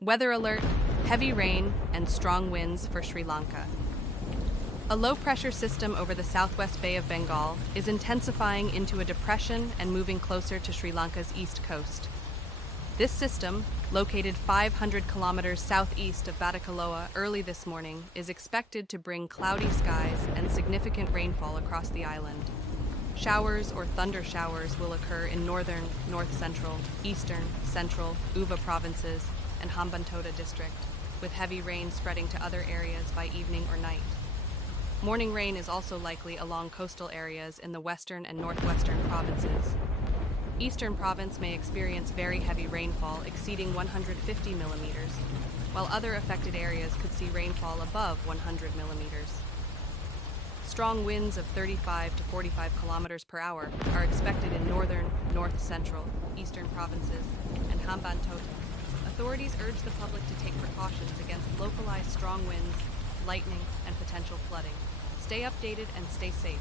Weather alert, heavy rain, and strong winds for Sri Lanka. A low-pressure system over the southwest Bay of Bengal is intensifying into a depression and moving closer to Sri Lanka's east coast. This system, located 500 kilometers southeast of Batticaloa early this morning, is expected to bring cloudy skies and significant rainfall across the island. Showers or thunder showers will occur in northern, north-central, eastern, central, Uva provinces, and Hambantota district, with heavy rain spreading to other areas by evening or night. Morning rain is also likely along coastal areas in the Western and Northwestern provinces. Eastern province may experience very heavy rainfall exceeding 150 millimeters, while other affected areas could see rainfall above 100 millimeters. Strong winds of 35 to 45 kilometers per hour are expected in northern, north-central, eastern provinces, and Hambantota. Authorities urge the public to take precautions against localized strong winds, lightning, and potential flooding. Stay updated and stay safe.